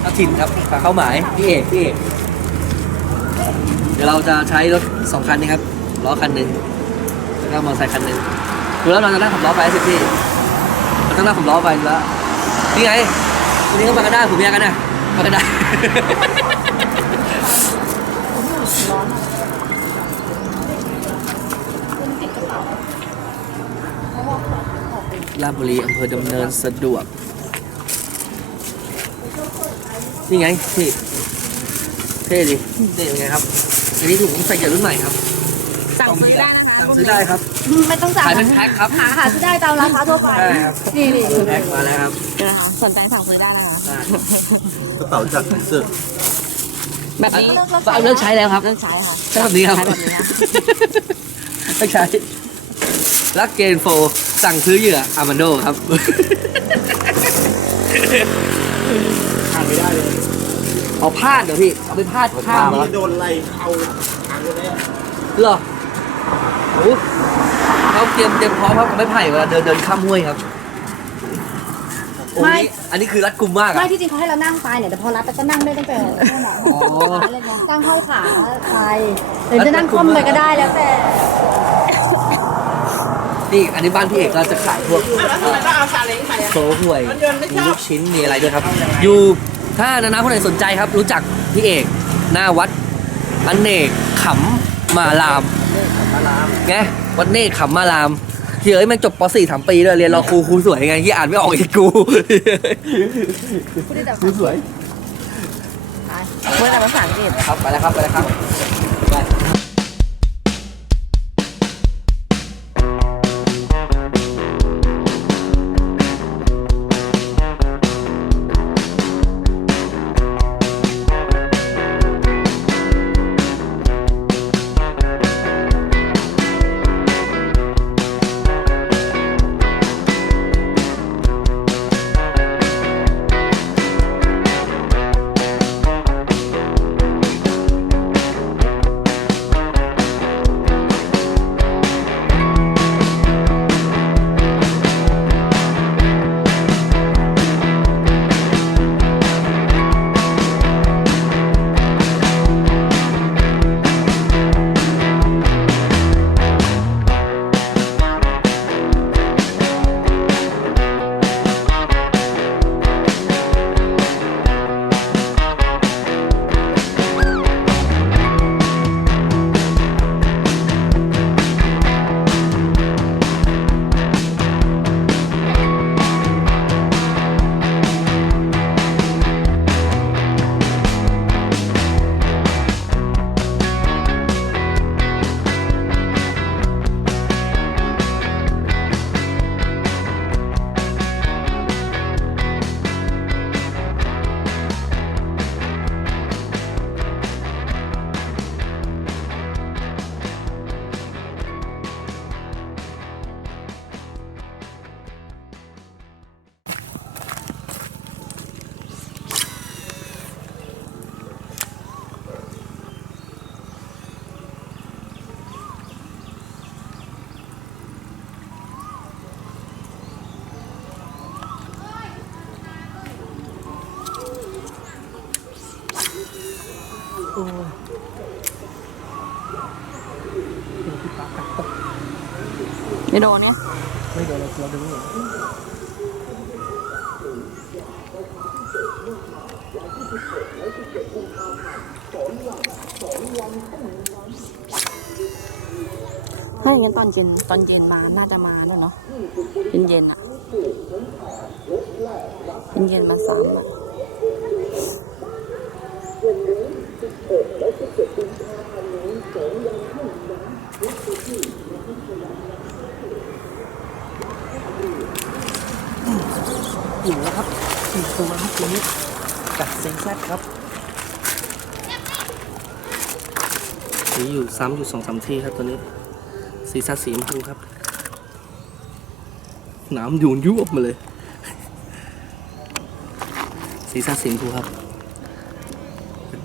เจ้าถิ่นครับฝาเข้าหมายพี่เอกพี่เอกเดี๋ยวเราจะใช้รถสองคันนี้ครับล้อคันหนึ่งแล้วก็มอเตอร์ไซค์คันหนึ่งดูแล้วเราจะนั่งขับล้อไปสิพี่เราต้องนั่งขับล้อไปแล้วนี่ไงวันนี้ก็มากันได้ผมแยกกันนะมากันได้ลาบุรีอำเภอดำเนินสะดวก นี่ไงพี่เท่ดิเท่ยังไงครับอันนี้ถุงใส่เกียร์รุ่นใหม่ครับสั่งซื้อได้นะคะสั่งซื้อได้ครับ ไม่ต้องสั่งขายเป็นแพ็คครับหาหาซื้อได้ตามร้านค้าทั่วไปได้ครับนี่นี่แพ็คมาแล้วครับเดี๋ยวนะคะสนใจสั่งซื้อได้นะคะได้กระเป๋าจากเสื้อแบบนี้เอาเลิกใช้แล้วครับเลิกใช้ค่ะใช้แบบนี้ครับใช้แบบนี้นะเลิกใช้ลักเกนโฟสั่งซื้อเหยื่ออามันโดครับทาน ไม่ได้เลยเอาพาดเดี๋ยวพี่ เอาไปพาดข้ามโดนไล่เข้าทางเลยเหรอโอ้เขาเตรียมเตรียมพร้อมครับกับไม้ไผ่เวลาเดินเดินข้ามห้วยครับโอ้นี่อันนี้คือรัดกุมมากไม่อะ ที่จริงเขาให้เรานั่งไปเนี่ยแต่พอรับแล้วก็นั่งได้ตั้งแต่ตั้งหมออ๋อ ตั้งห้อยขาไปหรือจะนั่งคล่อมไปก็ได้แล้วแต่ นี่อันนี้บ้านพี่เอกเราจะขายพวกโซ่ห่วยมีลูกชิ้นมีอะไรด้วยครับ อยู่ ถ้านานาคนไหนสนใจครับ รู้จักพี่เอกหน้าวัดอเนกขำมารามไงวัดเนกขำมารามเฮ้ยแม่งจบป .4 สามปีเลยเรียนรอครูครูสวยไงที่อ่านไม่ออกอีกกูครูสวยเมื่อแต่ภาษาอังกฤษครับไปแล้วครับไปแล้วครับ อ้ยไม่โดนเนี่ยไม่เดี๋ยวเราเราดูไม่เห็นถ้าอย่างนั้นตอนเย็นตอนเย็นมาน่าจะมาแล้วเนาะเย็นเย็นๆอะเย็นเย็นมาซ้ำอะ อยู่แล้วครับสี่ตัวครับตัวนี้จากเซนแซดครับนี่อยู่ซ้ำอยู่สองสามที่ครับตัวนี้ สีสันสีชมพูครับน้ำยูนยุบออกมาเลย สีสันสีชมพูครับ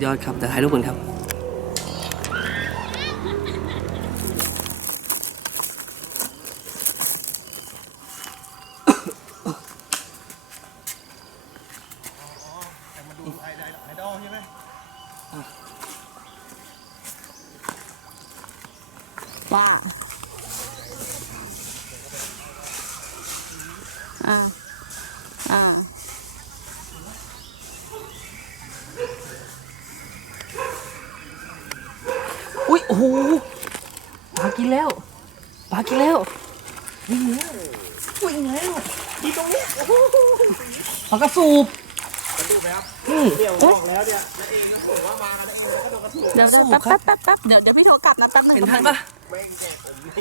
ยอดครับ แต่ถ่ายรูปก่อนครับ มาดูไอดอไอดอลใช่ไหมป้า ปลากินแล้ววิ่งแล้ววิ่งแล้วที่ตรงนี้โอ้โหปลากระสูบนี่เดี๋ยวบอกแล้วเนี่ยแล้วเองนะผมว่ามากันแล้วเองแล้วก็โดนกระถูกเดี๋ยวเดี๋ยวแป๊บแป๊บแป๊บแป๊บเดี๋ยวเดี๋ยวพี่โทรกลับนะแป๊บหนึงเห็นทันปะแม่งแดกผมนี่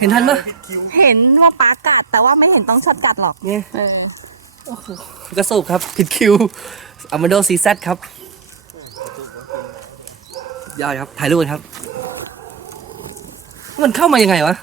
เห็นทันปะผิดคิวเห็นว่าปลากัดแต่ว่าไม่เห็นต้องช็อตกัดหรอกเนี่ยเออกระสูบครับผิดคิวอามาโดซีซครับยอดครับถ่ายรูปกันครับ มันเข้ามายังไงวะ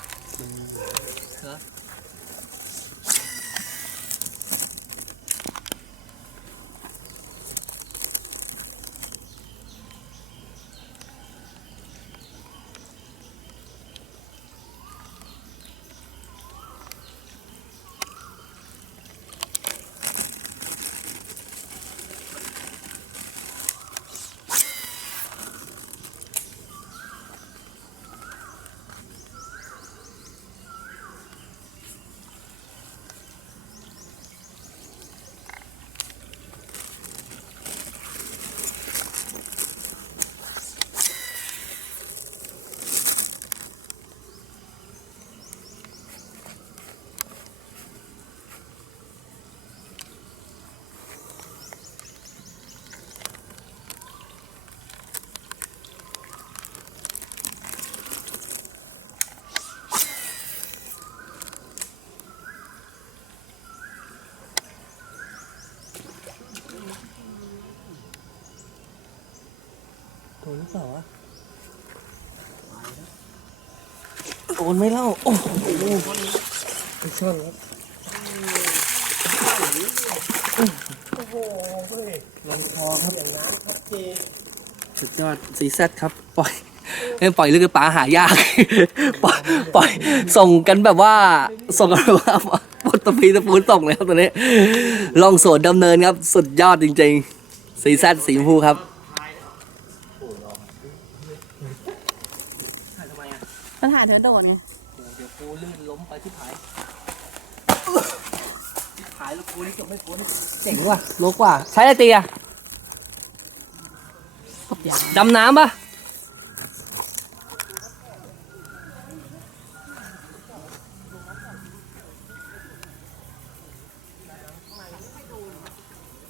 โดนหรือเล่าวะโดนไหม่เล่า โอ้โหไอ้ช่อนครับลงคอครับสุดยอดซีแซดครับ ปล่อยเอ้ยปล่อยลึกกับปลาหายาก ปล่อยปล่อย ส่งกันแบบว่า ส่งกันแบบว่าปดตะพีตะปูนส่งเลยครับตัวนี้ ลองสวนดำเนินครับ สุดยอดจริงๆซีแซดสีชมพูครับ ปัญหาเธอโดดไงเดี๋ยวกูลื่นล้มไปที่ผายที่ผายแล้วกูนี่จบไม่พ้นเจ๋งว่ะลกว่ะใช้อะไรตีอะตบยางดำน้ำปะ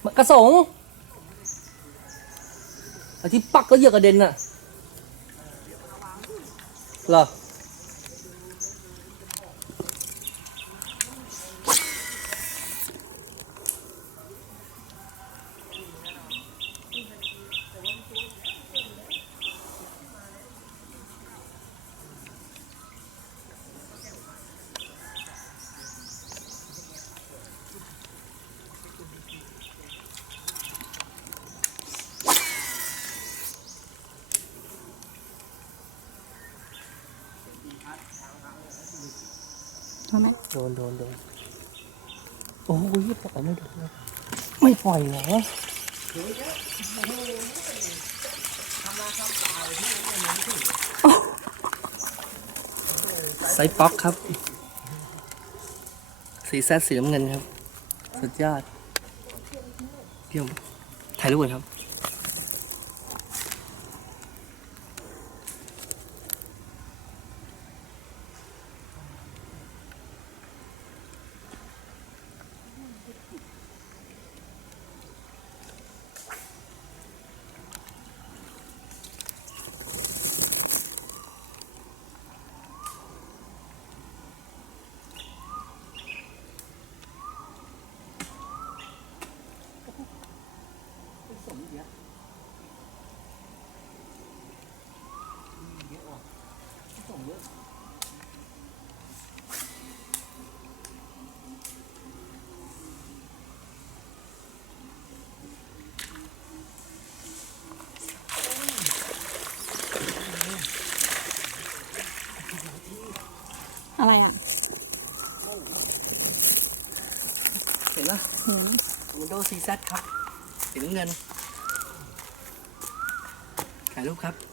มันกระสงไอ้ที่ปักก็เหยอะกระเด็นน่ะ เโดนโดนโดนโอ้ยปล่อยไม่โดนเลยไม่ปล่อยเหรอไซป๊อกครับ สีแซดสีน้ำเงินครับ สุดยอดเยี่ยมถ่ายรูปกันครับ อะไรอะเห็นปะเห็นวินโดว์ซีแซดครับสีน้ำเงินถ่ายรูปครับ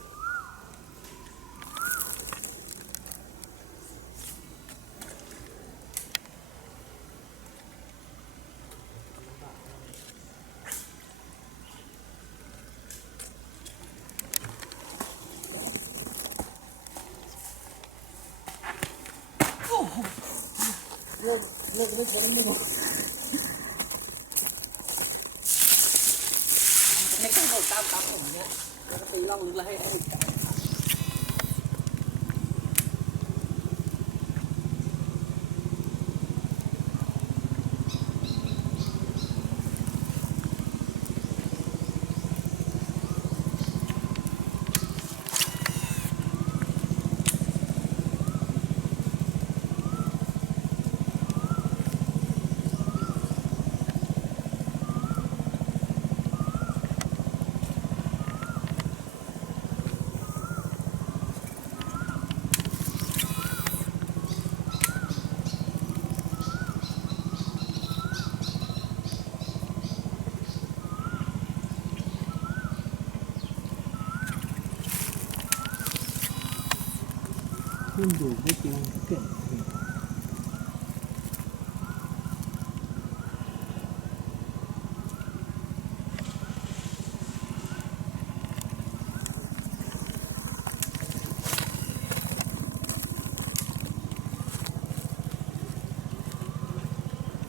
ให้กระโดดตามตามผมเนี้ยแล้วก็ตีล่องลึกแล้วให้ให้ไก่ ขึ้นอยู่ไม่จริงเกิด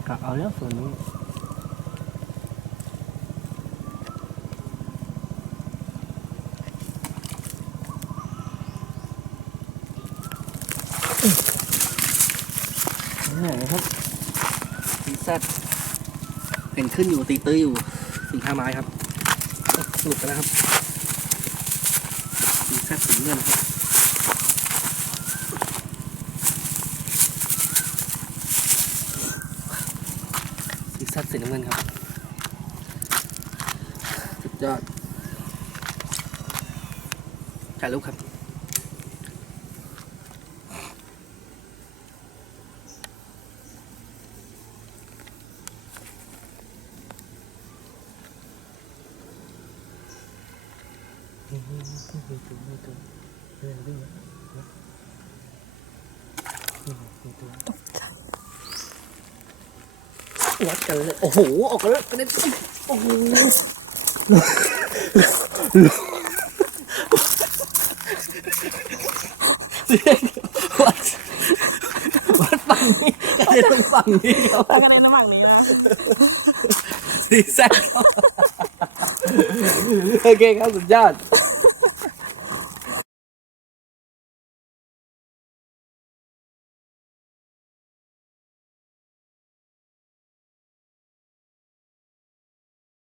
กะเอาแล้วส่วนนี้นี่นะครับสีแซด เป็นขึ้นอยู่ตีตื้ออยู่สี่ห้าไม้ครับหลุดไปแล้วครับสีแซดสีเงินครับสีแซดสีน้ำเงินครับสุดยอดถ่ายรูปครับ วัดกันเลยโอ้โหออกกันแล้วกระเด็นโอ้โหวัดวัดฝั่งนี้กระเด็นตรงฝั่งนี้ครับแล้วก็ในระหว่างนี้นะสีแซกโอเคครับสุดยอด